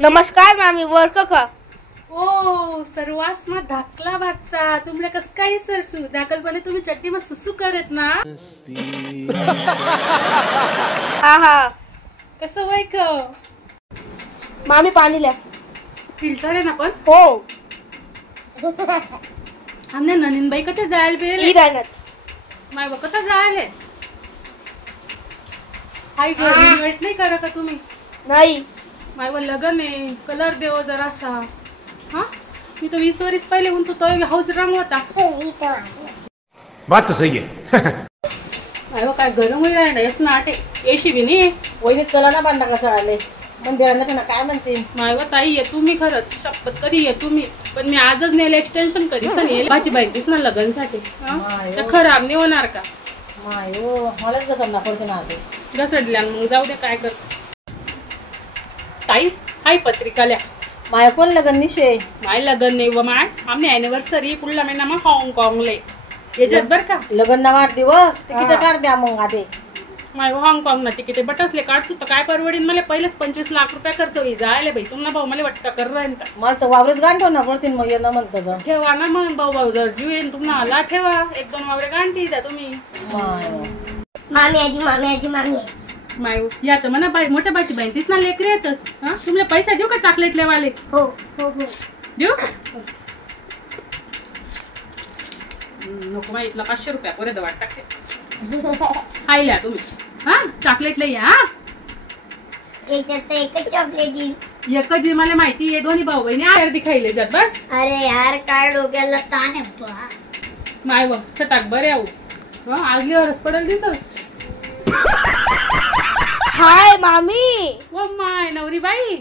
नमस्कार मामी वरक का ओ सर्वास मा धाकला बादचा तुमले कस काय सरसू धाकलपणे तुम्ही चट्टी में सुसू करत ना हा हा कसं होय क मामी पाणी ल्या फिल्टर आहे ना पण हो हमने ननीनबाई कते जायला बेले इराणत माय कता जायले हाय घर इन्व्हाइट नाही करा का तुम्ही नाही माय व लगन आहे कलर देव जरासा हा मी तो 20 वर्ष पहिले उन तो हाऊस रंग होता बात तो सही है माय व काय गरम होई राहिला एक नाटे एशी बी नाही वहिनी चला ना बांधा कसं आले मंदिरात ना काय म्हणते माय व ताई ये तुम्ही खरंच शपथ कधी ये तुम्ही पण मी आजच नेले एक्सटेन्शन कधी सण येईल माझी बाईक दिस ना लगनसाठी तर खराब नाही होणार का माय मलाच कसं ना पडते ना आते घसडल्या मग जाऊ दे काय कर ताई हाय पत्रिका ल्या माय कोण लगन निशे माय लगन नाही व माय आमने एनिव्हर्सरी पुढल्या महिन्यात हाँगकाँगले याच्यात बर का लगन ना वाढदिवस तिकीट काढ द्या मग आधी माय हाँगकाँग ना तिकीट बटसले काढसू तर काय परवडीन मला पहिलेच 25 लाख रुपये खर्च होई जायले बाई तुम्हाला भाऊ मला वाटका कर राहीन मला तर वावरेच गांठव ना पडतील मग येणं म्हणतं ठेवा ना मग भाऊ भाऊ जर जीव येईन तुम्हाला आला ठेवा 1-2 वावरे गांठी द्या तुम्ही मामी आजी माय या तर म्हणा बाई मोठ्या बाची बाई तीच ना लेकरी येतस हा तुम्हाला पैसा देऊ का चॉकलेट लेवाले हो हो हो देऊ नको बाई इथला 500 रुपया परत वाट टाकते खायला तुम्ही हा चॉकलेट लई हा याच्यात एकच चॉकलेट एकच जी मला माहिती आहे दोन्ही भाऊ बहिणी आयर दिखायले जात बस अरे यार काय डोक्याला ताण आहे माय व छटाक बरे आऊ आज लिवरच पडेल दिसस हाय मामी ओ माय नवरी बाई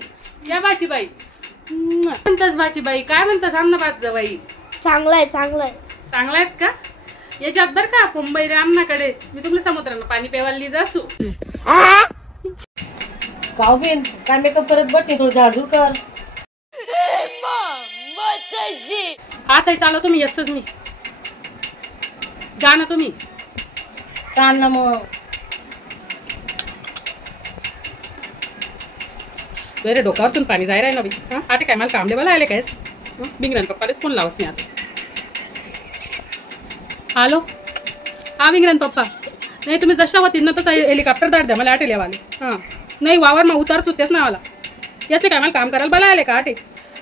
या बाची बाई म्हणतास बाची बाई काय म्हणतास अन्न बात बाई चांगलाय चांगला आहेत का याच्यात बर का मुंबई रामनाकडे मी तुम्हाला समुद्रानं पाणी पेवायला जासू कावबीन काय मेकअप करत बसते थोडं झाडू कर आता चालव तुम्ही येसच मी जा ना तुम्ही चाल ना मग बरे डोक्यावरतून पाणी जाय राय ना बी आता काय मला कामले मला आले काय बिंगरान पप्पालाच फोन लावस मी आता हॅलो हा बिंगरान पप्पा नाही तुम्ही जशा होती ना तसं हेलिकॉप्टर दाट द्या मला आटे लेवाले हां नाही वावर मग उतार सुतेच ना मला येस नाही काय मला काम करायला बला आले का आटे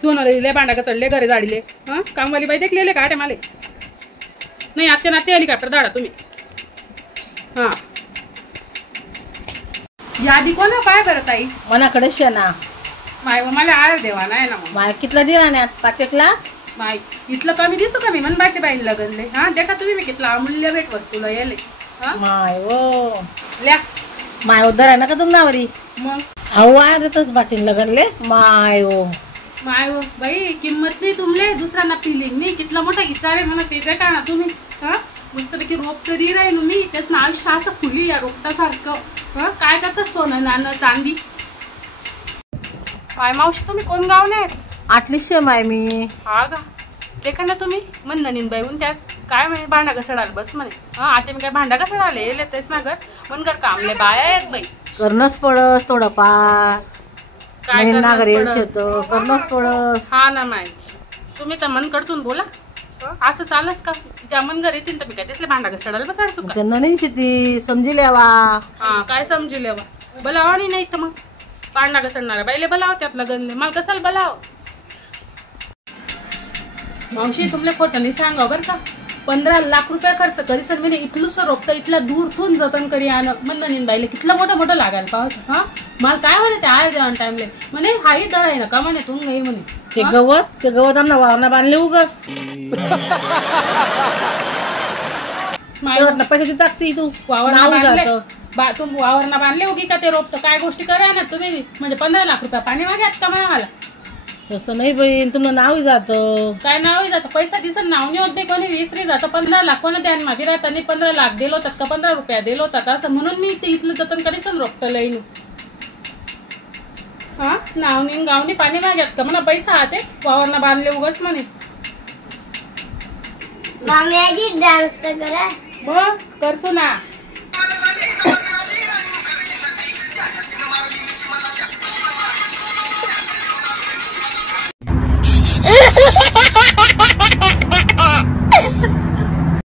दोन लिहिले भांडा का चढले घरी जाडीले हां कामवाली बाई देखलेले का आटे माले नाही आत्ते नाते हेलिकॉप्टर दाडा तुम्ही हां यादी कोण काय करत आई मनाकडे शेना माय मला आळ देवा नाही ना माय कितला दिला नाही 5 लाख माय इथलं कमी दिसू का मी मनबाची बाईन लगनले हा देखा तुम्ही मी कितला अमूल्य भेट वस्तूला येले माय ओ ल्या माय उधर आहे ना का तुम्हावरी मग अहो आरतच बाचीन लगनले माय ओ बाई किंमत नाही तुमले दुसऱ्यांना फिलिंग नाही कितला मोठा विचार आहे म्हणा ते देखा ना तुम्ही हा मस्तपैकी रोप तरी राहील मी त्याच ना आयुष्य असं फुली या रोपटासारखं काय करतात सोनं नाणं चांदी माय मावशी तुम्ही कोण गाव नाही आटलीशे माय मी हा का देखा ना तुम्ही मन ननीन बाईहून त्यात काय म्हणे भांडा घसड आलं बस म्हणे हा आता मी काय भांडा घसड आले तेच ना घर पण घर कामले बाया आहेत बाई करणंच पडस थोडंफार काय नागर शेत करणंच पडस हा ना माय तुम्ही तर मन कडतून बोला असं चालस का त्या मन घर येतील तर मी काय दिसले भांडा घसडायला बसायला चुका नवीन शेती समजी लेवा हा काय समजी लेवा बलावा नाही तर मग भांडा घसडणारा बाईले बलाव त्यात लगनले मला कसाल बलाव मावशी तुमले खोटं नाही सांगा बरं का 15 लाख रुपये खर्च करी सर मी इथलंच रोपट इथल्या दूरथून जतन करी आण मन ननीन बाईले कितलं मोठं लागायला पाहत हा मला काय म्हणे ते आय जेवण टाइमले म्हणे हाही दर आहे ना का म्हणे तू नाही म्हणे ते गवत आमना वावरना बांधले उगस पैसे टाकते तू वावरना तू वावरना बांधले उगी का ते रोपट काय गोष्टी करा ना तुम्ही म्हणजे 15 लाख रुपये पाणी माग्यात का मला तसं नाही बहीण तुमचं नाव जातं काय नाव जातं पैसा दिसत नाव नाही होते कोणी विसरी जातं 15 लाख कोणा ध्यान मा विरातांनी 15 लाख दिलो होतात का 15 रुपया दिलो होतात असं म्हणून मी ते इथलं जतन कधीसन रोपट लईन हा नावनी गावनी पाणी माग्यात का म्हणा पैसा आते वावरना बांधले उगस म्हणे डान्स तर करा मग करसू ना का